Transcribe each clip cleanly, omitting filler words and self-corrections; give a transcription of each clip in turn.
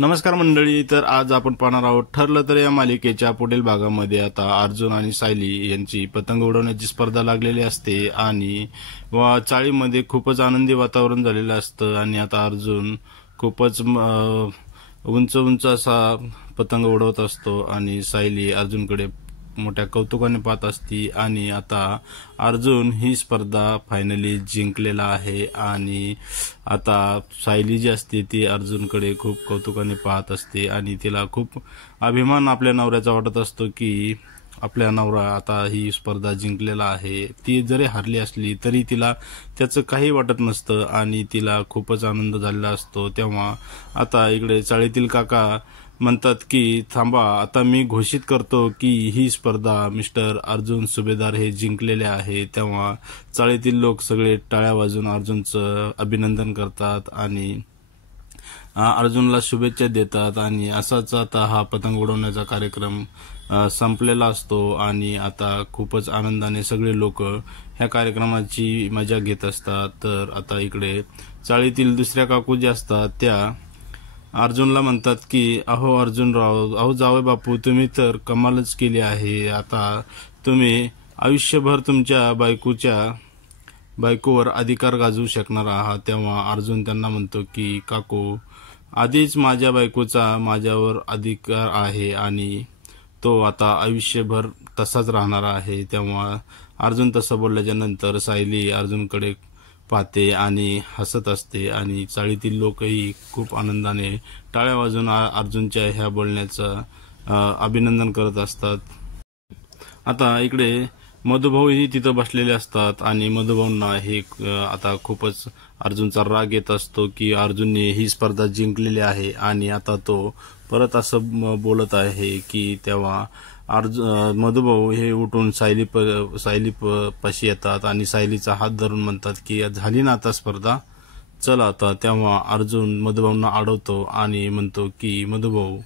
नमस्कार मंडळी, तर आज आपण पाहणार आहोत ठरलं तर या मालिकेच्या पुढील भागामध्ये आता अर्जुन आणि सायली यांची पतंग उडवण्याची स्पर्धा लागलेली असते आणि चाळीमध्ये खूपच आनंदी वातावरण झालेलं असतं आणि आता अर्जुन खूपच उंच उंच असा पतंग उडवत असतो आणि सायली अर्जुनकडे मोठ्या कौतुकाने पाहत असती आणि आता अर्जुन ही स्पर्धा फायनली जिंकलेला आहे आणि आता सायली जी असते ती अर्जुनकडे खूप कौतुकाने पाहत असते आणि तिला खूप अभिमान आपल्या नवऱ्याचा वाटत असतो की आपल्या नवरा आता ही स्पर्धा जिंकलेला आहे। ती जरी हारली असली तरी तिला त्याचं काही वाटत नसतं आणि तिला खूपच आनंद झालेला असतो। तेव्हा आता इकडे चाळीतील काका म्हणतात की थांबा, आता मी घोषित करतो की ही स्पर्धा मिस्टर अर्जुन सुभेदार हे जिंकलेले आहे। तेव्हा चाळीतील लोक सगळे टाळ्या वाजून अर्जुनचं अभिनंदन करतात आणि अर्जुनला शुभेच्छा देतात आणि असाच आता हा पतंग उडवण्याचा कार्यक्रम संपलेला असतो आणि आता खूपच आनंदाने सगळे लोक ह्या कार्यक्रमाची मजा घेत असतात। तर आता इकडे चाळीतील दुसऱ्या काकू ज्या असतात त्या अर्जुनला म्हणतात की अहो अर्जुनराव, अहो जावई बापू, तुम्ही तर कमालच केली आहे। आता तुम्ही आयुष्यभर तुमच्या बायकोवर अधिकार गाजवू शकणार आहात। तेव्हा अर्जुन त्यांना म्हणतो की काकू, आधीच माझ्या बायकोचा माझ्यावर अधिकार आहे आणि तो आता आयुष्यभर तसाच राहणार आहे। तेव्हा अर्जुन तसं बोलल्याच्या नंतर सायली अर्जुनकडे पाहते आणि हसत असते आणि चाळीतील लोकही खूप आनंदाने टाळ्या वाजून अर्जुनच्या ह्या बोलण्याचं अभिनंदन करत असतात। आता इकडे मधुभाऊही तिथं बसलेले असतात आणि मधुभाऊंना हे आता खूपच अर्जुनचा राग येत असतो की अर्जुनने ही स्पर्धा जिंकलेली आहे आणि आता तो परत असं बोलत आहे की तेव्हा मधुभाऊ हे उठून सायली पाशी येतात आणि सायलीचा हात धरून म्हणतात की झाली ना आता स्पर्धा, चला आता। तेव्हा अर्जुन मधुभाऊंना अडवतो आणि म्हणतो की मधुभाऊ,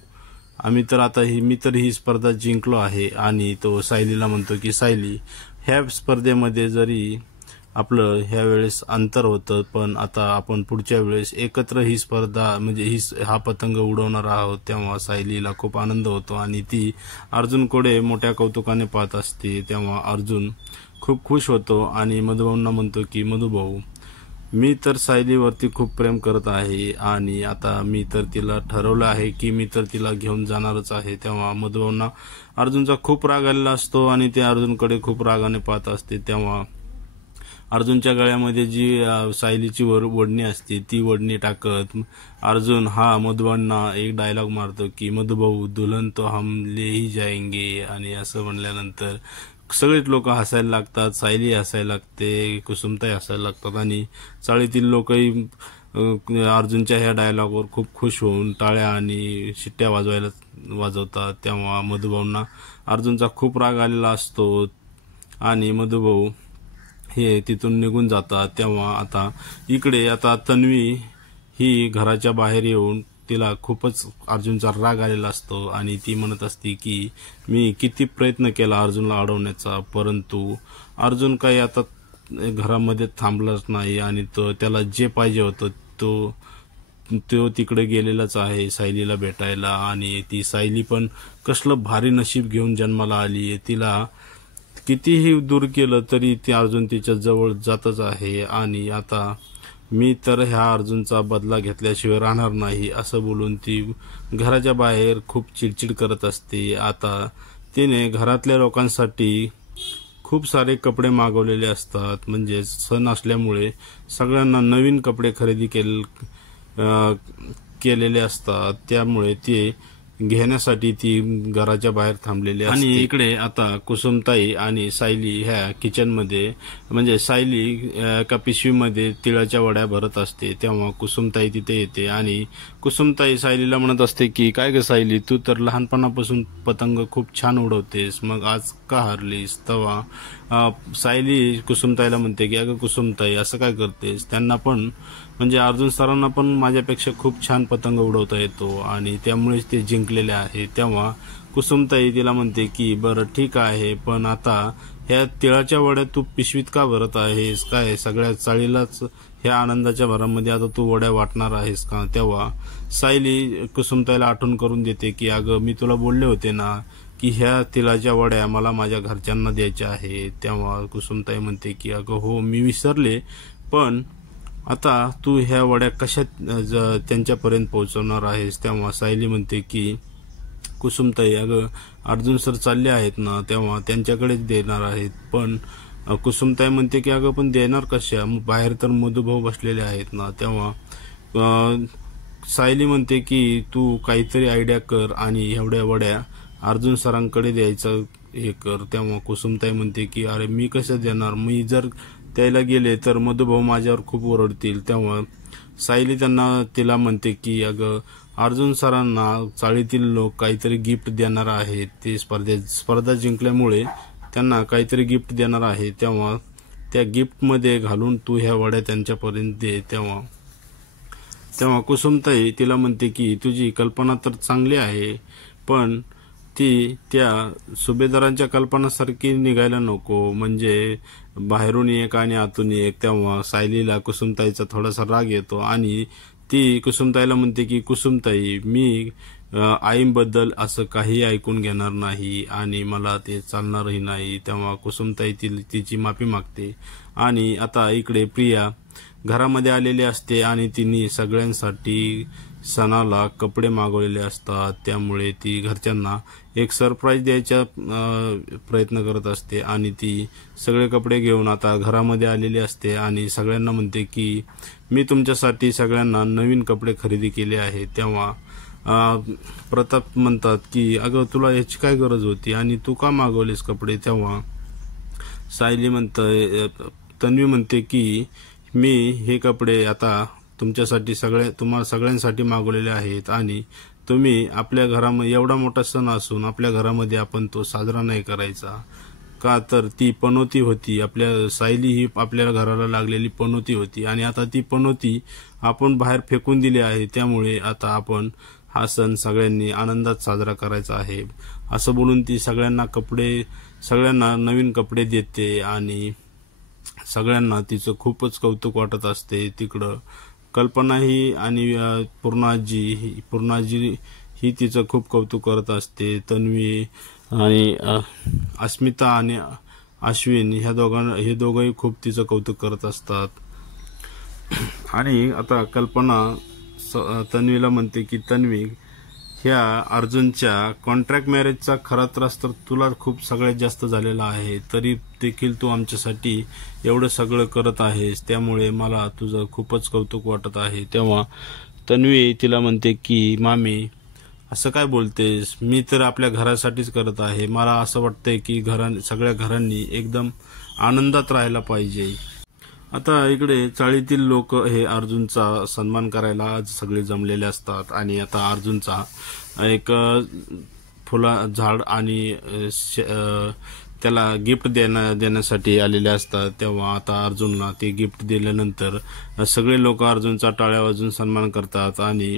मी तर ही स्पर्धा जिंकलो आहे आणि तो सायलीला म्हणतो की सायली, ह्या स्पर्धेमध्ये जरी आपलं ह्या वेळेस अंतर होतं पण आता आपण पुढच्या वेळेस एकत्र ही स्पर्धा म्हणजे हा पतंग उडवणार आहोत। तेव्हा सायलीला खूप आनंद होतो आणि ती अर्जुनकडे मोठ्या कौतुकाने पाहत असते। तेव्हा अर्जुन खूप खुश होतो आणि मधुभाऊंना म्हणतो की मधुभाऊ, मी तर सायलीवरती खूप प्रेम करत आहे आणि आता मी तर तिला ठरवलं आहे की मी तर तिला घेऊन जाणारच आहे। तेव्हा मधुभाऊंना अर्जुनचा खूप राग आलेला असतो आणि ते अर्जुनकडे खूप रागाने पाहत असते। तेव्हा अर्जुनच्या गळ्यामध्ये जी सायलीची ओढणी असते ती ओढणी टाकत अर्जुन हा मधुभाऊंना एक डायलॉग मारतो की मधुभाऊ, दुल्हन तो हम ले ही जाएंगे। आणि असं म्हणल्यानंतर सगळेच लोक हसायला लागतात, सायली हसायला लागते, कुसुमताई हसायला लागतात आणि चाळीतील लोकही अर्जुनच्या ह्या डायलॉगवर खूप खुश होऊन टाळ्या आणि शिट्ट्या वाजवतात। तेव्हा मधुभाऊंना अर्जुनचा खूप राग आलेला असतो आणि मधुभाऊ हे तिथून निघून जातात। तेव्हा आता इकडे आता तन्वी ही घराच्या बाहेर येऊन तिला खूपच अर्जुनचा राग आलेला असतो आणि ती म्हणत असते की मी किती प्रयत्न केला अर्जुनला अडवण्याचा, परंतु अर्जुन काही आता घरामध्ये थांबलाच नाही आणि त्याला जे पाहिजे होतं तो तिकडे गेलेलाच आहे सायलीला भेटायला। आणि ती सायली पण कसलं भारी नशीब घेऊन जन्माला आली, तिला कितीही दूर केलं तरी ती अर्जुन तिच्या जवळ जातच आहे आणि आता मी तर ह्या अर्जुनचा बदला घेतल्याशिवाय राहणार नाही असं बोलून ती घराच्या बाहेर खूप चिडचिड करत असते। आता तिने घरातल्या लोकांसाठी खूप सारे कपडे मागवलेले असतात, म्हणजे सण असल्यामुळे सगळ्यांना नवीन कपडे खरेदी केलेले असतात, त्यामुळे ते घेण्यासाठी ती घराच्या बाहेर थांबलेली असते। आणि इकडे आता कुसुमताई आणि सायली ह्या किचनमध्ये म्हणजे सायली एका पिशवीमध्ये तिळाच्या वड्या भरत असते। तेव्हा कुसुमताई तिथे येते आणि कुसुमताई सायलीला म्हणत असते की काय ग सायली, तू तर लहानपणापासून पतंग खूप छान उडवतेस, मग आज का हारलीस? तेव्हा सायली कुसुमताईला म्हणते की अगं कुसुमताई, असं काय करतेस? त्यांना पण म्हणजे अर्जुन सरांना पण माझ्यापेक्षा खूप छान पतंग उडवता येतो आणि त्यामुळेच ते जिंकलेले आहे। तेव्हा कुसुमताई तिला म्हणते की बरं ठीक आहे, पण आता ह्या तिळाच्या वड्या तू पिशवीत का भरत आहेस? काय सगळ्या चाळीलाच ह्या आनंदाच्या भरामध्ये आता तू वड्या वाटणार आहेस का? तेव्हा सायली कुसुमताईला आठवण करून देते की अगं मी तुला बोलले होते ना की ह्या तिळाच्या वड्या मला माझ्या घरच्यांना द्यायच्या आहे. तेव्हा कुसुमताई म्हणते की अगं हो मी विसरले, पण आता तू ह्या वड्या कशा त्यांच्यापर्यंत पोहोचवणार आहेस. तेव्हा सायली म्हणते की कुसुमताई अगं अर्जुन सर चालले आहेत ना, तेव्हा त्यांच्याकडेच देणार आहेत. पण कुसुमताई म्हणते की अगं पण देणार कशा, बाहेर तर मधुभाऊ बसलेले आहेत ना. तेव्हा सायली म्हणते की तू काहीतरी आयडिया कर आणि एवढ्या वड्या अर्जुन सरांकडे द्यायचं हे कर. तेव्हा कुसुमताई म्हणते की अरे मी कसं देणार, मी जर द्यायला गेले तर मधुभाऊ माझ्यावर खूप ओरडतील. तेव्हा सायली तिला म्हणते की अगं अर्जुन सरांना चाळीतील लोक काहीतरी गिफ्ट देणार आहेत, ते स्पर्धा जिंकल्यामुळे त्यांना काहीतरी गिफ्ट देणार आहे. तेव्हा त्या गिफ्टमध्ये घालून तू ह्या वड्या त्यांच्यापर्यंत दे. तेव्हा कुसुमताई तिला म्हणते की तुझी कल्पना तर चांगली आहे, पण ती त्या सुभेदारांच्या कल्पनासारखी निघायला नको, म्हणजे बाहेरून एक आणि आतून एक. तेव्हा सायलीला कुसुमताईचा थोडासा राग येतो आणि ती कुसुमताईला म्हणते की कुसुमताई मी आईबद्दल असं काही ऐकून घेणार नाही आणि मला ते चालणारही नाही. तेव्हा कुसुमताई तिची माफी मागते आणि आता इकडे प्रिया घरामध्ये आलेली असते आणि तिने सगळ्यांसाठी सणाला कपडे मागवलेले असतात. त्यामुळे ती घरच्यांना एक सरप्राईज द्यायचा प्रयत्न करत असते आणि ती सगळे कपडे घेऊन आता घरामध्ये आलेली असते आणि सगळ्यांना म्हणते की मी तुमच्यासाठी सगळ्यांना नवीन कपडे खरेदी केले आहेत. तेव्हा प्रताप म्हणतात की अगं तुला याची काय गरज होती आणि तू का मागवलेस कपडे. तेव्हा तन्वी म्हणते की मी हे कपडे आता तुमच्यासाठी तुम्हाला सगळ्यांसाठी मागवलेले आहेत आणि तुम्ही आपल्या घरामध्ये एवढा मोठा सण असून आपल्या घरामध्ये आपण तो साजरा नाही करायचा का, तर ती पनोती होती. आपल्या सायली ही आपल्या घराला लागलेली पनोती होती आणि आता ती पनोती आपण बाहेर फेकून दिली आहे. त्यामुळे आता आपण हा सण सगळ्यांनी आनंदात साजरा करायचा आहे असं बोलून ती सगळ्यांना नवीन कपडे देते आणि सगळ्यांना तिचं खूपच कौतुक वाटत असते. तिकडं कल्पनाही आणि पूर्णाजी ही तिचं खूप कौतुक करत असते. तन्वी आणि अस्मिता आणि अश्विन हे दोघंही खूप तिचं कौतुक करत असतात. आणि आता कल्पना तन्वीला म्हणते की तन्वी ह्या अर्जुनच्या कॉन्ट्रॅक्ट मॅरेजचा खरा त्रास तर तुला खूप सगळ्यात जास्त झालेला आहे, तरी देखील तू आमच्यासाठी एवढं सगळं करत आहेस, त्यामुळे मला तुझं खूपच कौतुक वाटत आहे. तेव्हा तन्वी तिला म्हणते की मामी असं काय बोलतेस, मी तर आपल्या घरासाठीच करत आहे. मला असं वाटतंय की सगळ्या घरांनी एकदम आनंदात राहायला पाहिजे. आता इकडे चाळीतील लोक हे अर्जुनचा सन्मान करायला आज सगळे जमलेले असतात आणि आता अर्जुनचा एक झाड आणि त्याला गिफ्ट देण्यासाठी आलेले असतात. तेव्हा आता अर्जुनला ते गिफ्ट दिल्यानंतर सगळे लोक अर्जुनचा टाळ्या वाजून सन्मान करतात आणि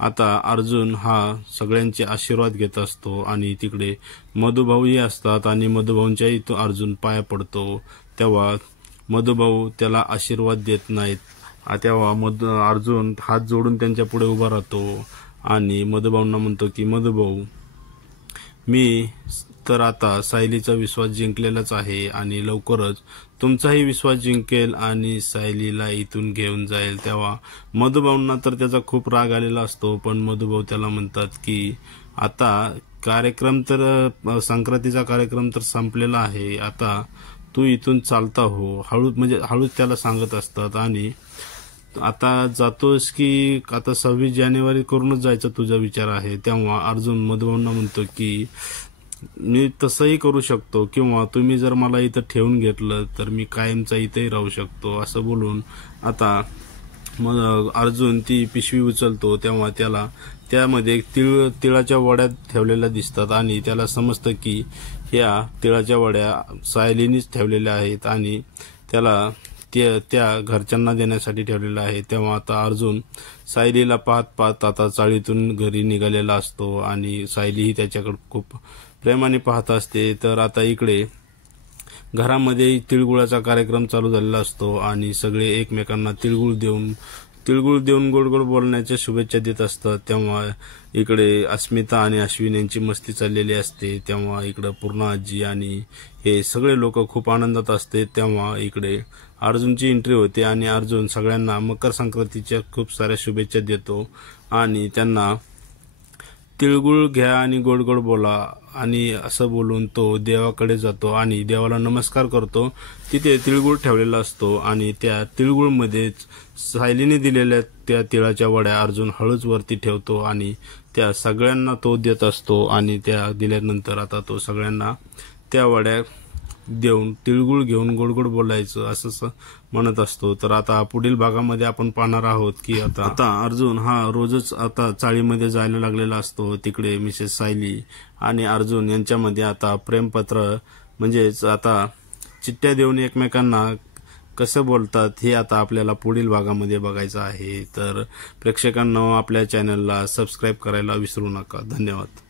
आता अर्जुन हा सगळ्यांचे आशीर्वाद घेत असतो आणि तिकडे मधुभाऊही असतात आणि मधुभाऊंच्याही तो अर्जुन पाया पडतो. तेव्हा मधुभाऊ त्याला आशीर्वाद देत नाहीत. तेव्हा अर्जुन हात जोडून त्यांच्या पुढे उभा राहतो आणि मधुभाऊंना म्हणतो की मधुभाऊ मी तर आता सायलीचा विश्वास जिंकलेलाच आहे आणि लवकरच तुमचाही विश्वास जिंकेल आणि सायलीला इथून घेऊन जाईल. तेव्हा मधुभाऊंना तर त्याचा खूप राग आलेला असतो, पण मधुभाऊ त्याला म्हणतात की आता संक्रांतीचा कार्यक्रम तर संपलेला आहे, आता तू इथून चालता हो. हळूच त्याला सांगत असतात आणि आता जातोस की आता 26 जानेवारी करूनच जायचा तुझा विचार आहे. तेव्हा अर्जुन मधुभाऊंना म्हणतो की मी तसंही करू शकतो किंवा तुम्ही जर मला इथं ठेवून घेतलं तर मी कायमचा इथंही राहू शकतो असं बोलून आता अर्जुन ती पिशवी उचलतो. तेव्हा त्याला त्यामध्ये तिळाच्या वड्या ठेवलेल्या दिसतात आणि त्याला समजतं की ह्या तिळाच्या वड्या सायलीनीच ठेवलेल्या आहेत आणि त्याला त्या घरच्यांना देण्यासाठी ठेवलेल्या आहे. तेव्हा आता अर्जुन सायलीला पाहत आता चाळीतून घरी निघालेला असतो आणि सायलीही त्याच्याकडे खूप प्रेमाने पाहत असते. तर आता इकडे घरामध्ये तिळगुळाचा कार्यक्रम चालू झालेला असतो आणि सगळे एकमेकांना तिळगुळ देऊन तिळगुळ देऊन गोड गोड बोलण्याच्या शुभेच्छा देत असतात, तेव्हा इकडे अस्मिता आणि अश्विन यांची मस्ती चाललेली असते. तेव्हा इकडे पूर्णा आजी आणि हे सगळे लोक खूप आनंदात असते. तेव्हा इकडे अर्जुनची एंट्री होते आणि अर्जुन सगळ्यांना मकर संक्रांतीच्या खूप साऱ्या शुभेच्छा देतो आणि त्यांना तिळगुळ घ्या आणि गोड गोड बोला आणि असं बोलून तो देवाकडे जातो आणि देवाला नमस्कार करतो. तिथे तिळगुळ ठेवलेला असतो आणि त्या तिळगुळमध्येच सायलीने दिलेल्या त्या तिळाच्या वड्या अर्जुन हळूच वरती ठेवतो आणि त्या सगळ्यांना तो देत असतो आणि त्या दिल्यानंतर आता तो सगळ्यांना त्या वड्या देऊन तिळगुळ घेऊन गोड गोड बोलायचं असं म्हणत असतो. तर आता पुढील भागामध्ये आपण पाहणार आहोत की आता अर्जुन हा रोजच आता चाळीमध्ये जायला लागलेला असतो. तिकडे मिसेस सायली आणि अर्जुन यांच्यामध्ये आता प्रेमपत्र म्हणजेच आता चिठ्ठ्या देऊन एकमेकांना कसं बोलतात हे आता आपल्याला पुढील भागामध्ये बघायचं आहे. तर प्रेक्षकांना आपल्या चॅनलला सबस्क्राईब करायला विसरू नका. धन्यवाद.